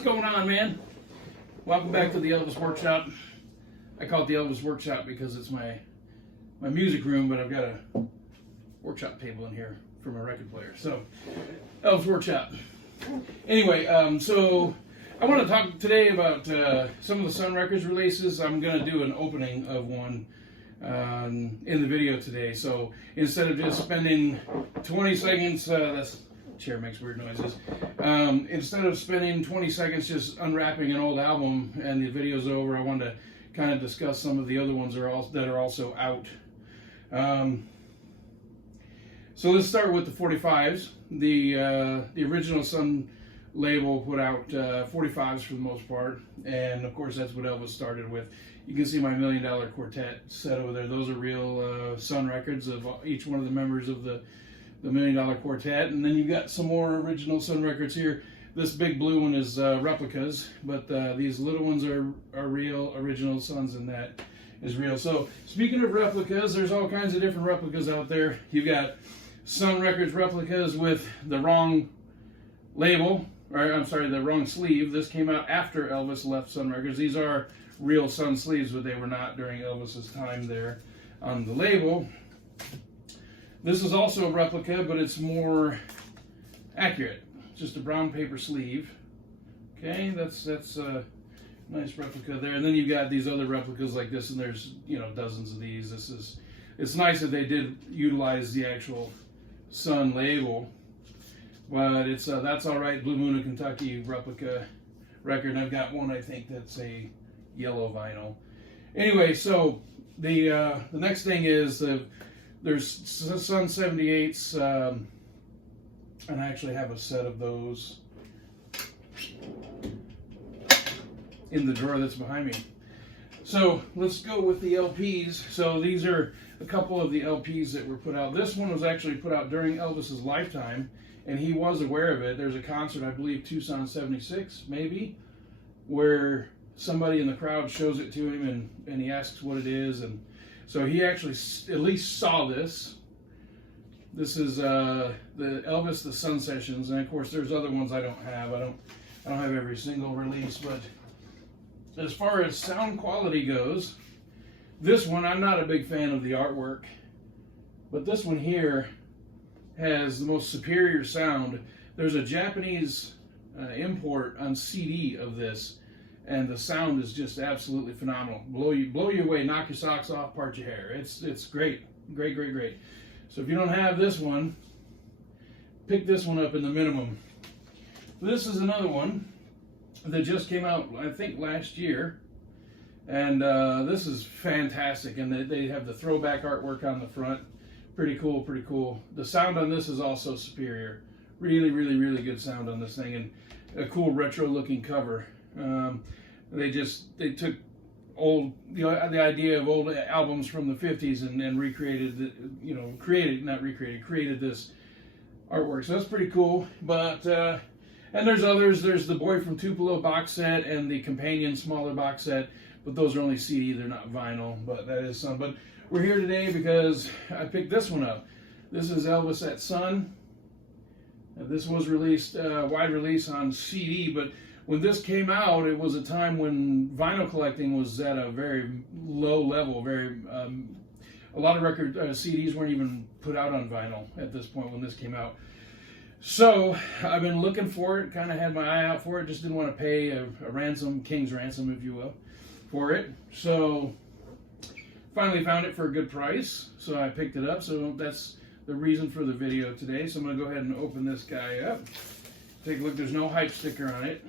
What's going on, man? Welcome back to the Elvis Workshop. I call it the Elvis Workshop because it's my music room, but I've got a workshop table in here for my record player. So, Elvis Workshop. Anyway, so I want to talk today about some of the Sun Records releases. I'm going to do an opening of one in the video today. So instead of just spending 20 seconds, this chair makes weird noises. Instead of spending 20 seconds just unwrapping an old album and the video's over, I wanted to kind of discuss some of the other ones that are also out. So let's start with the 45s. The original Sun label put out 45s for the most part, and of course that's what Elvis started with. You can see my $1 Million Quartet set over there. Those are real Sun records of each one of the members of the $1 Million Quartet, and then you've got some more original Sun records here. This big blue one is replicas, but these little ones are real original Suns, and that is real. So speaking of replicas, there's all kinds of different replicas out there. You've got Sun Records replicas with the wrong label, or I'm sorry, the wrong sleeve. This came out after Elvis left Sun Records. These are real Sun sleeves, but they were not during Elvis's time there on the label. This is also a replica, but it's more accurate. Just a brown paper sleeve. Okay, that's a nice replica there. And then you've got these other replicas like this, and there's dozens of these. It's nice that they did utilize the actual Sun label, but it's that's all right. Blue Moon of Kentucky replica record. And I've got one, I think that's a yellow vinyl. Anyway, so the next thing is there's Sun 78s, and I actually have a set of those in the drawer that's behind me. So let's go with the LPs. So these are a couple of the LPs that were put out. This one was actually put out during Elvis's lifetime, and he was aware of it. There's a concert, I believe, Tucson 76, maybe, where somebody in the crowd shows it to him, and he asks what it is, and so he actually at least saw this. This is the Elvis the Sun Sessions, and of course there's other ones I don't have. I don't have every single release, but as far as sound quality goes, this one, I'm not a big fan of the artwork, but this one here has the most superior sound. There's a Japanese import on CD of this, and the sound is just absolutely phenomenal. Blow you away, knock your socks off, part your hair. It's great. Great. So if you don't have this one, pick this one up in the minimum. This is another one that just came out, I think, last year. And this is fantastic. And they have the throwback artwork on the front. Pretty cool. The sound on this is also superior. Really good sound on this thing. And a cool retro looking cover. They took the idea of old albums from the 50s and recreated, created this artwork. So that's pretty cool. But and there's others. There's the Boy from Tupelo box set and the companion smaller box set, but those are only CD. They're not vinyl. But that is some. But we're here today because I picked this one up. This is Elvis at Sun. This was released wide release on CD, but when this came out, it was a time when vinyl collecting was at a very low level. A lot of record CDs weren't even put out on vinyl at this point when this came out. So I've been looking for it, kind of had my eye out for it, just didn't want to pay a ransom, king's ransom, if you will, for it. So finally found it for a good price, so I picked it up. So that's the reason for the video today. So I'm going to go ahead and open this guy up. Take a look. There's no hype sticker on it.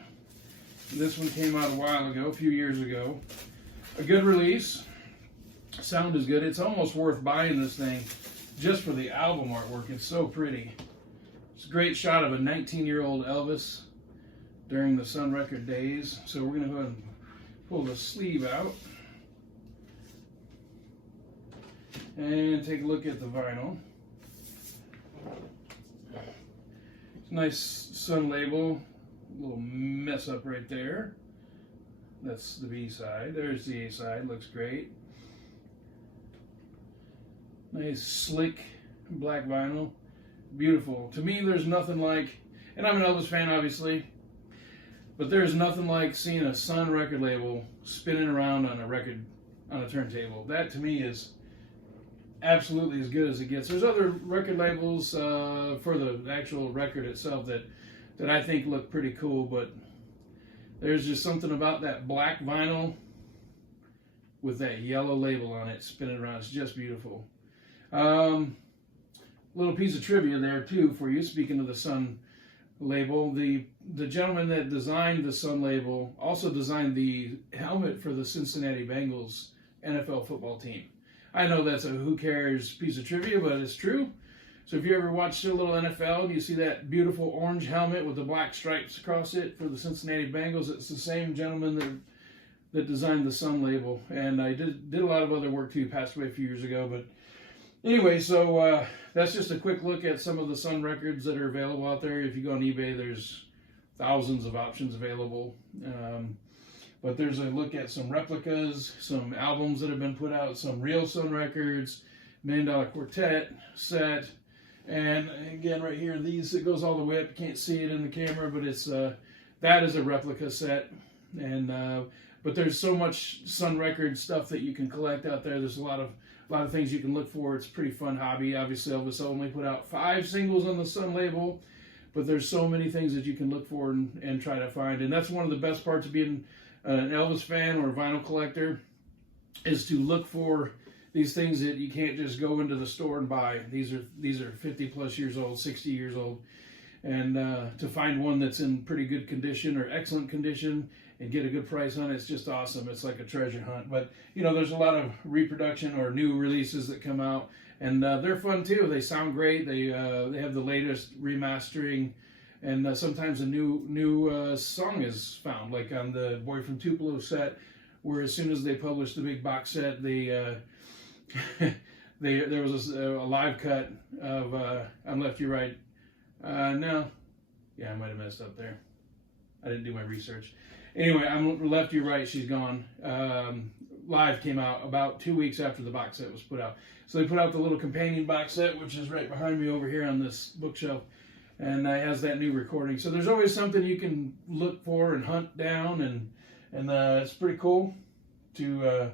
This one came out a while ago, a few years ago. A good release. Sound is good. It's almost worth buying this thing just for the album artwork. It's so pretty. It's a great shot of a 19-year-old Elvis during the Sun Record days. So we're going to go ahead and pull the sleeve out and take a look at the vinyl. Nice Sun label. A little mess up right there. That's the B side. There's the A side. Looks great. Nice slick black vinyl. Beautiful. To me, there's nothing like, and I'm an Elvis fan, obviously, But there's nothing like seeing a Sun record label spinning around on a turntable. That to me is absolutely as good as it gets. There's other record labels for the actual record itself that I think look pretty cool, but there's just something about that black vinyl with that yellow label on it spinning around. It's just beautiful. Little piece of trivia there too for you. Speaking of the Sun label, the gentleman that designed the Sun label also designed the helmet for the Cincinnati Bengals NFL football team. I know that's a who cares piece of trivia, but it's true. So if you ever watched a little NFL and you see that beautiful orange helmet with the black stripes across it for the Cincinnati Bengals, it's the same gentleman that designed the Sun label. And I did a lot of other work too, passed away a few years ago. But anyway, so that's just a quick look at some of the Sun records that are available out there. If you go on eBay, there's thousands of options available. But there's a look at some replicas, some albums that have been put out, some real Sun records, $1 Million Quartet set, and again right here, these, it goes all the way up. You can't see it in the camera, but it's that is a replica set. And but there's so much Sun record stuff that you can collect out there. There's a lot of things you can look for. It's a pretty fun hobby. Obviously, Elvis only put out 5 singles on the Sun label, but there's so many things that you can look for and try to find. And that's one of the best parts of being an Elvis fan or a vinyl collector, is to look for these things that you can't just go into the store and buy. These are 50 plus years old, 60 years old, and to find one that's in pretty good condition or excellent condition and get a good price on it, it's just awesome. It's like a treasure hunt. But you know, there's a lot of reproduction or new releases that come out, and they're fun too. They sound great. They have the latest remastering. And sometimes a new song is found, like on the Boy from Tupelo set, where as soon as they published the big box set, there was a live cut of "I'm Left You Right." No, yeah, I might have messed up there. I didn't do my research. Anyway, "I'm Left You Right, She's Gone." Live came out about 2 weeks after the box set was put out. So they put out the little companion box set, which is right behind me over here on this bookshelf. And it has that new recording. So there's always something you can look for and hunt down, and it's pretty cool to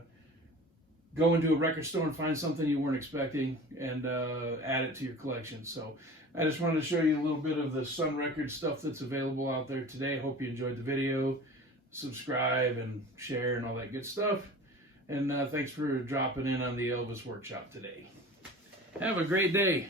go into a record store and find something you weren't expecting and add it to your collection. So I just wanted to show you a little bit of the Sun Record stuff that's available out there today. Hope you enjoyed the video. Subscribe and share and all that good stuff. And thanks for dropping in on the Elvis Workshop today. Have a great day.